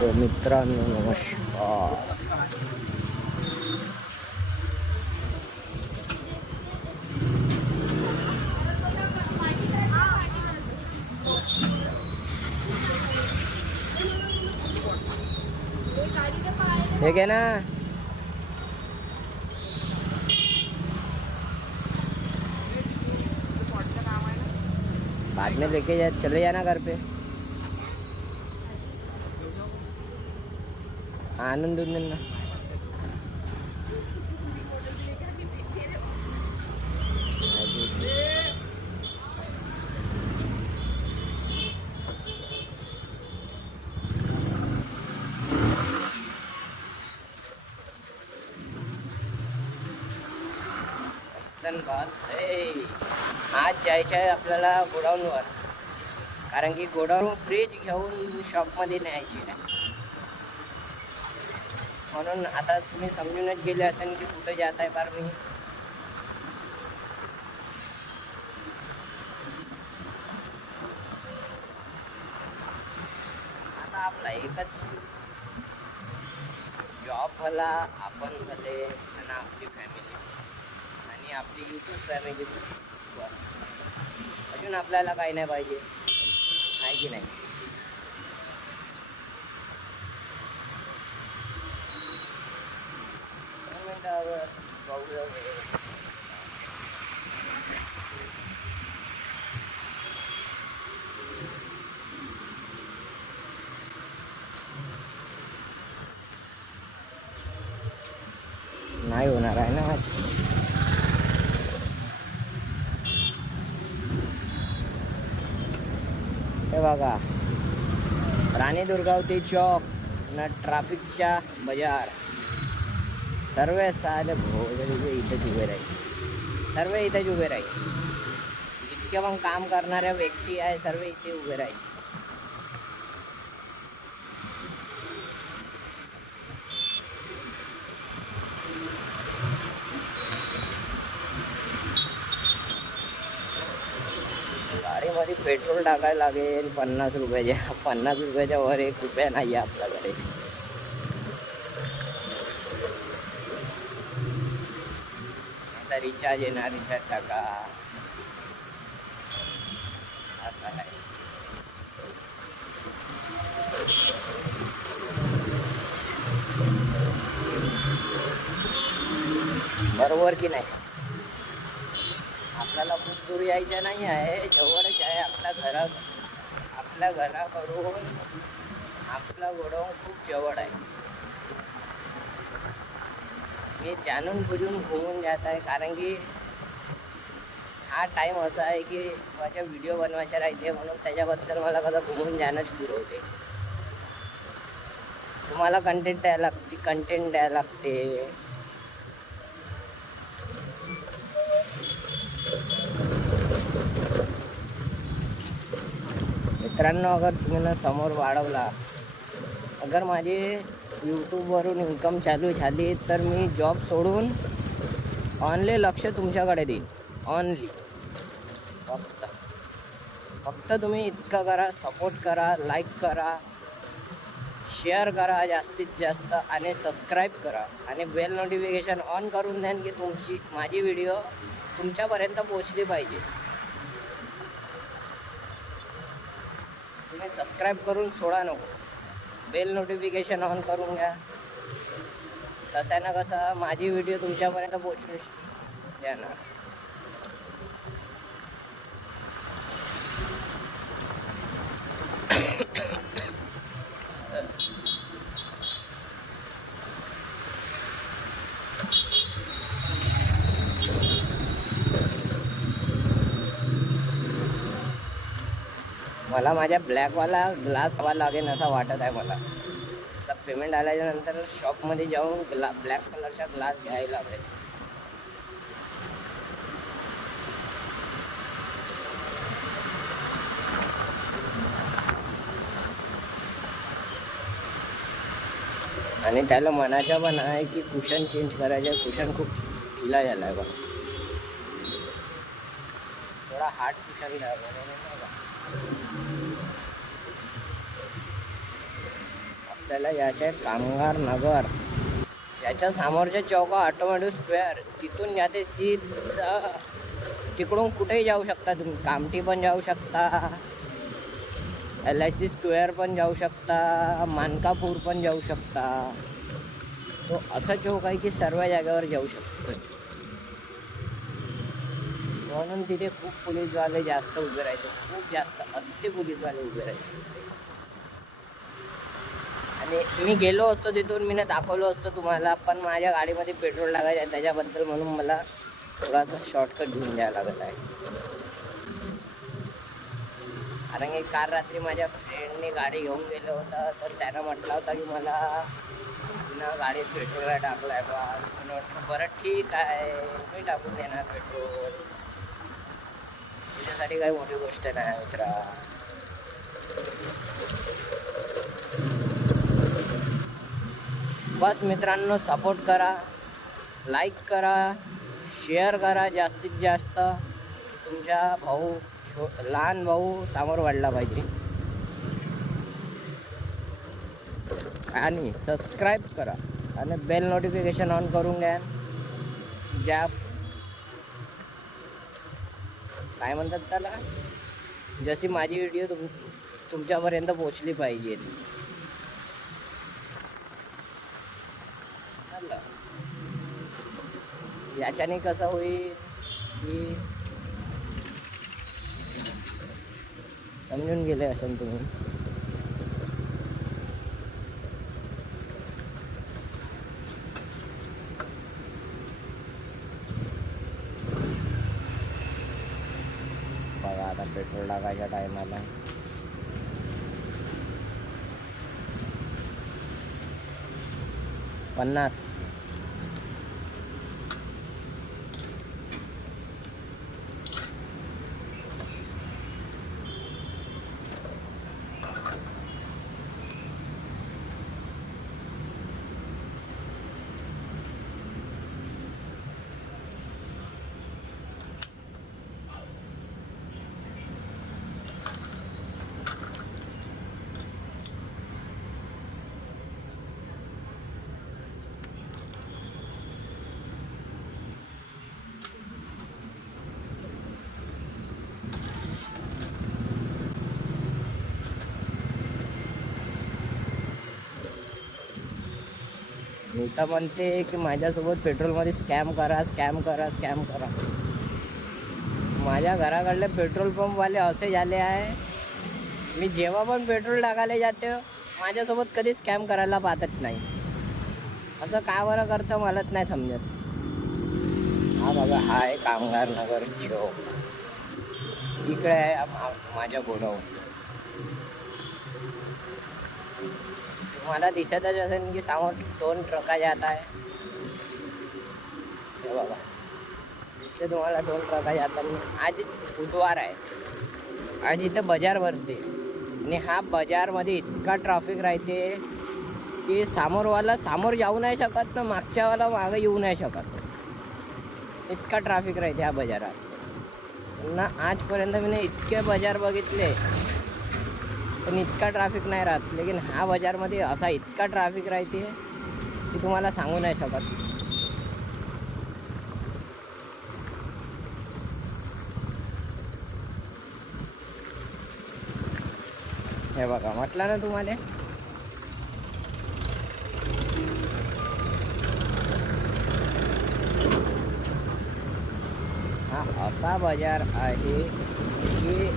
तो मित्रांनो नमस्कार. ठीक है ना. बाद में लेके चले जाना घर पे. आनंद ना. बात आहे. आज जायचं आहे आपल्याला गोडाऊनवर, कारण की गोडाऊन फ्रीज घेऊन शॉपमध्ये न्यायची आहे. म्हणून आता तुम्ही समजूनच गेले असेल की कुठे जात आहे बार मी. आता आपला एकच जॉब भला, आपण भले आणि आपली फॅमिली आणि आपली यूट्यूब फॅमिली, बस. अजून आपल्याला काही नाही पाहिजे, आहे की नाही. नाही होणार आहे ना. हे बघा, राणी दुर्गावती चौक ना ट्रॅफिकच्या बाजार, सर्व साधे इथेच उभे राहील. सर्व इथेच उभे राहील. जितके पण काम करणाऱ्या व्यक्ती आहे सर्व इथे उभे राहील. गाडीमध्ये पेट्रोल टाकायला लागेल 50 रुपयाच्या. 50 रुपयाच्या वर 1 रुपया नाही आहे आपल्याकडे. आता रिचार्ज येणार, रिचार्ज टाका, असं आहे. बरोबर की नाही. आपल्याला खूप दूर यायचं नाही आहे, जवळच आहे. आपल्या घराकडून आपला गोडाऊन खूप जवळ आहे. मी जाणून बुजून घुमून जात आहे, कारण की हा टाईम असा आहे की माझ्या व्हिडिओ बनवायच्या राहते, म्हणून त्याच्याबद्दल मला कसं घुमून जाणंच पुरवते. तुम्हाला कंटेंट द्यायला लागते. मित्रांनो, अगर तुम्ही ना समोर वाढवला, अगर माझे यूट्यूबवरून इन्कम चालू झाली तर मी जॉब सोडून ऑनली लक्ष तुमच्याकडे देईन. ऑनली फक्त तुम्ही इतकं करा, सपोर्ट करा, लाईक करा, शेअर करा जास्तीत जास्त, आणि सबस्क्राईब करा, आणि बेल नोटिफिकेशन ऑन करून द्या की माझी व्हिडिओ तुमच्यापर्यंत पोहोचली पाहिजे. तुम्ही सबस्क्राईब करून सोडा नको, बेल नोटिफिकेशन ऑन करून घ्या. तसं कसं माझी व्हिडिओ तुमच्यापर्यंत पोहोचू देणार. मला माझ्या ब्लॅकवाला ग्लास हवा लागेल असं वाटत आहे मला. तर पेमेंट आल्याच्यानंतर शॉपमध्ये जाऊन ब्लॅक कलरचा ग्लास घ्यायला लागेल. आणि त्याला म्हणायचं पण आहे की कुशन चेंज करायचं. कुशन खूप ढिला झाला आहे बघ, थोडा हार्ड कुशन द्या त्याला याचे कामगार नगर, याच्या समोरच्या चौका ऑटोमॅटिक स्क्वेअर, तिथून जाते सीधा. तिकडून कुठेही जाऊ शकता तुम्ही, कामठी पण जाऊ शकता, LIC स्क्वेअर पण जाऊ शकता, मानकापूर पण जाऊ शकता. तो असा चौक आहे की सर्व जागेवर जाऊ शकतो. म्हणून तिथे खूप पोलीसवाले जास्त उभे राहते, खूप जास्त अति पोलीसवाले उभे राहते. आणि मी गेलो असतो तिथून, मी दाखवलो असतो तुम्हाला, पण माझ्या गाडीमध्ये पेट्रोल लागायचं आहे त्याच्याबद्दल, म्हणून मला थोडासा शॉर्टकट घेऊन द्यायला लागत आहे. कारण की काल रात्री माझ्या फ्रेंडने गाडी घेऊन गेलं होतं, तर त्यानं म्हटलं होतं की मला ना गाडीत पेट्रोल टाकलं आहे बा. म्हणून म्हटलं बरं ठीक आहे, मी टाकून देणार पेट्रोल, त्याच्यासाठी काही मोठी गोष्ट नाही मित्रा. बस मित्रांनो, सपोर्ट करा, लाईक करा, शेअर करा जास्तीत जास्त. तुमच्या लहान भाऊ समोर वाढला पाहिजे. आणि सबस्क्राईब करा आणि बेल नोटिफिकेशन ऑन करून घ्या. ज्या काय म्हणतात त्याला, जशी माझी व्हिडिओ तुमच्यापर्यंत पोचली पाहिजे. याच्याने कसं होईल की समजून गेले असेल तुम्ही. बघा आता पेट्रोल टाकायच्या टायमाला 50. मी तर म्हणते की माझ्यासोबत पेट्रोलमध्ये स्कॅम करा, स्कॅम करा, स्कॅम करा. माझ्या घराकडले पेट्रोल पंपवाले असे झाले आहे, मी जेव्हा पण पेट्रोल टाकायला जाते माझ्यासोबत कधी स्कॅम करायला पाहतच नाही. असं का बरं करतं मलाच नाही समजत. हा बघा, हा आहे कामगार नगर चौक. इकडे आहे माझ्या गोडाऊन. मला दिसतच असेल की समोर 2 ट्रका जात आहे. हे बघा, इथे तुम्हाला 2 ट्रका जाताना. आज बुधवार आहे, आज इथं बाजार भरते आणि हा बाजारमध्ये इतका ट्रॅफिक राहते की समोरवाला समोर जाऊ नाही शकत ना मागच्यावाला मागं येऊ नाही शकत. इतका ट्रॅफिक राहते ह्या बाजारात ना. आजपर्यंत मी इतके बाजार बघितले पण इतका ट्रॅफिक नाही राहत. लेकिन हा बाजारमध्ये असा इतका ट्रॅफिक राहते की तुम्हाला सांगू नाही शकत. हे बघा, म्हटलं ना तुम्हाला. हा असा बाजार आहे की,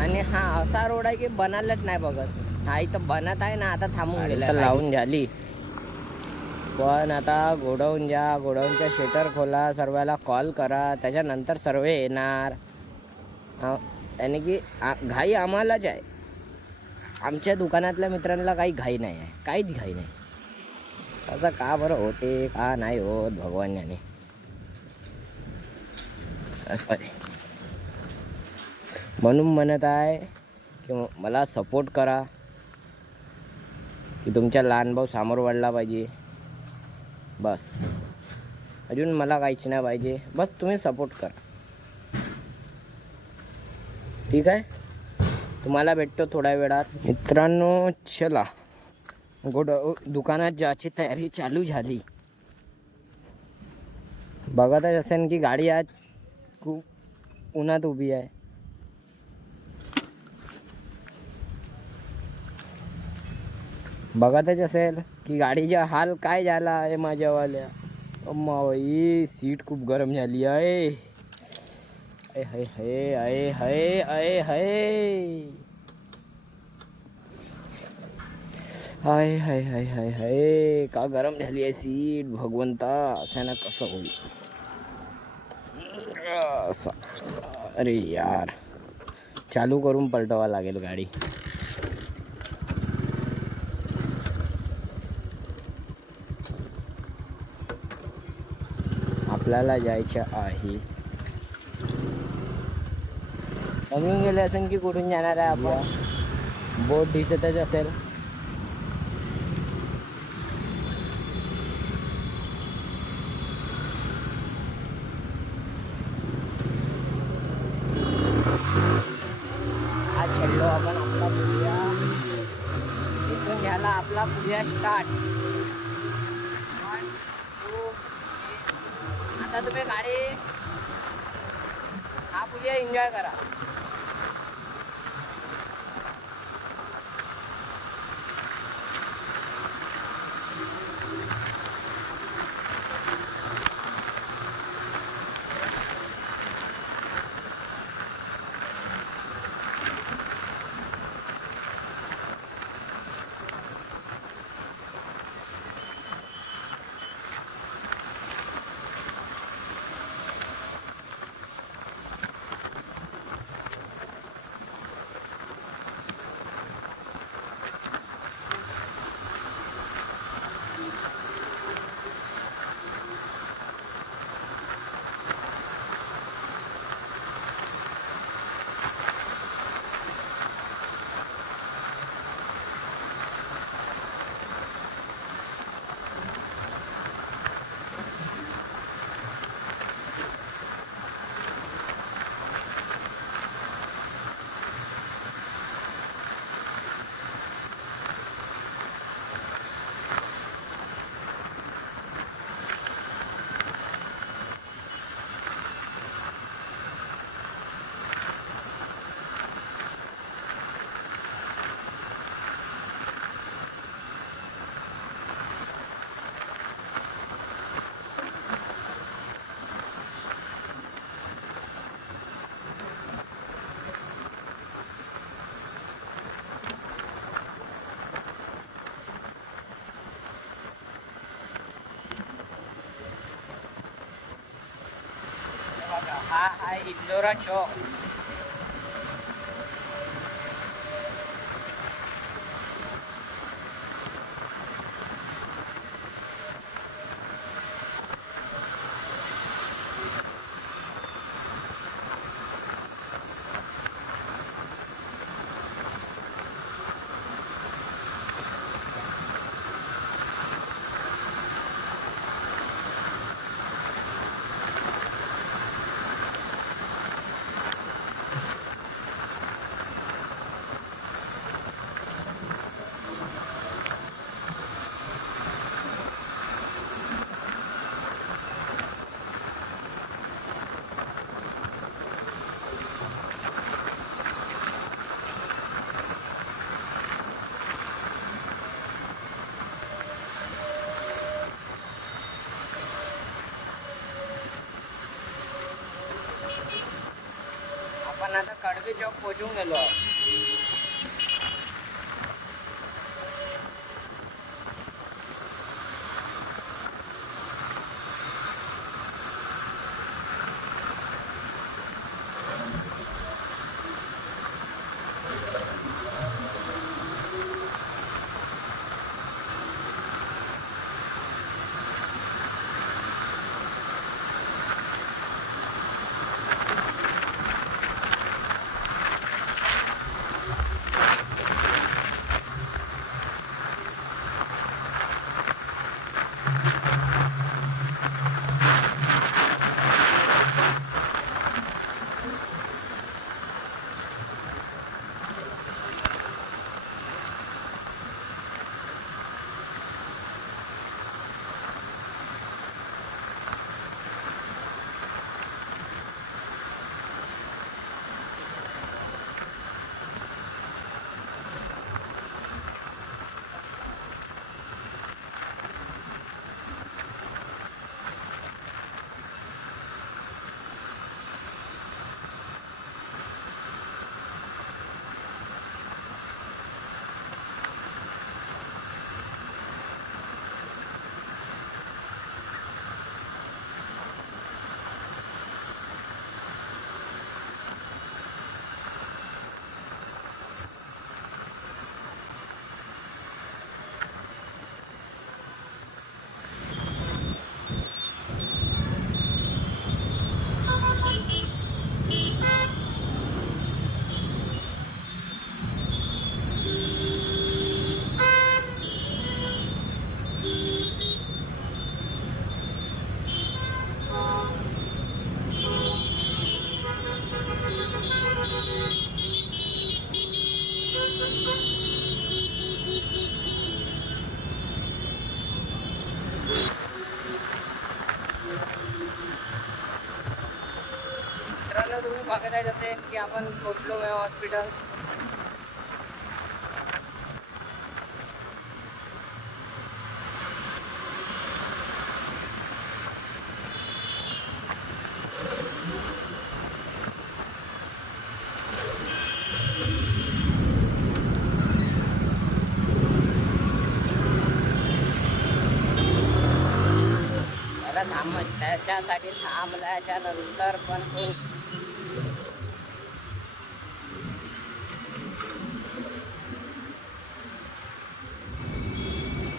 आणि हा असा रोड आहे की बनायलाच नाही बघत. हा इथं बनत आहे ना, आता थांबून गेला, लावून झाली. पण आता गोडाऊन जा, गोडाऊनच्या शेटर खोला, सर्वाला कॉल करा, त्याच्यानंतर सर्व येणार. यानी की घाई आम्हालाच आहे. आमच्या दुकानातल्या मित्रांना काही घाई नाही आहे, काहीच घाई नाही. असं का बरं होते, का नाही होत भगवान याने. असं आहे. म्हणून म्हणत आहे की मला सपोर्ट करा, की तुमच्या लहान भाऊ समोर वाढला पाहिजे. बस, अजून मला काहीच नाही पाहिजे. बस तुम्ही सपोर्ट करा, ठीक आहे. तुम्हाला भेटतो थोड्या वेळात. मित्रांनो चला दुकानात जायची तयारी चालू झाली. बघतच असेल की गाडी आज खूप उन्हात उभी आहे. बघतच असेल की गाडीचा हाल काय झाला आहे माझ्यावाल्या. अम्मा बाई सीट खूप गरम झाली आहे. अय हाय हाय आय हाय आय हाय हाय हाय हाय हाय हाय का गरम झाली आहे सीट. भगवंता असायला कसं होईल असं. अरे यार चालू करून पलटवा लागेल गाडी. आपल्याला जायचं आहे. समजून गेले असेल की कुठून जाणार आहे आपण. बोट दिसतच असेल. आज चढलो आपण आपला पुलिया. इथून घ्यायला आपला पुलिया स्टार्ट. 1 2 3. आता तुम्ही गाडी हा पुलिया एन्जॉय करा. हा आहे इंदोरा चौक. आपण आता कडवी चौक पोहोचून गेलो आहोत. आपण पोचलो आहे हॉस्पिटल. त्याच्यासाठी थांबल्याच्या नंतर पण तो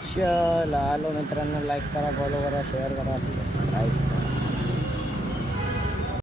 चला आलो मित्रांनो. लाईक करा, फॉलो करा, शेअर करा, सबस्क्राईब करा.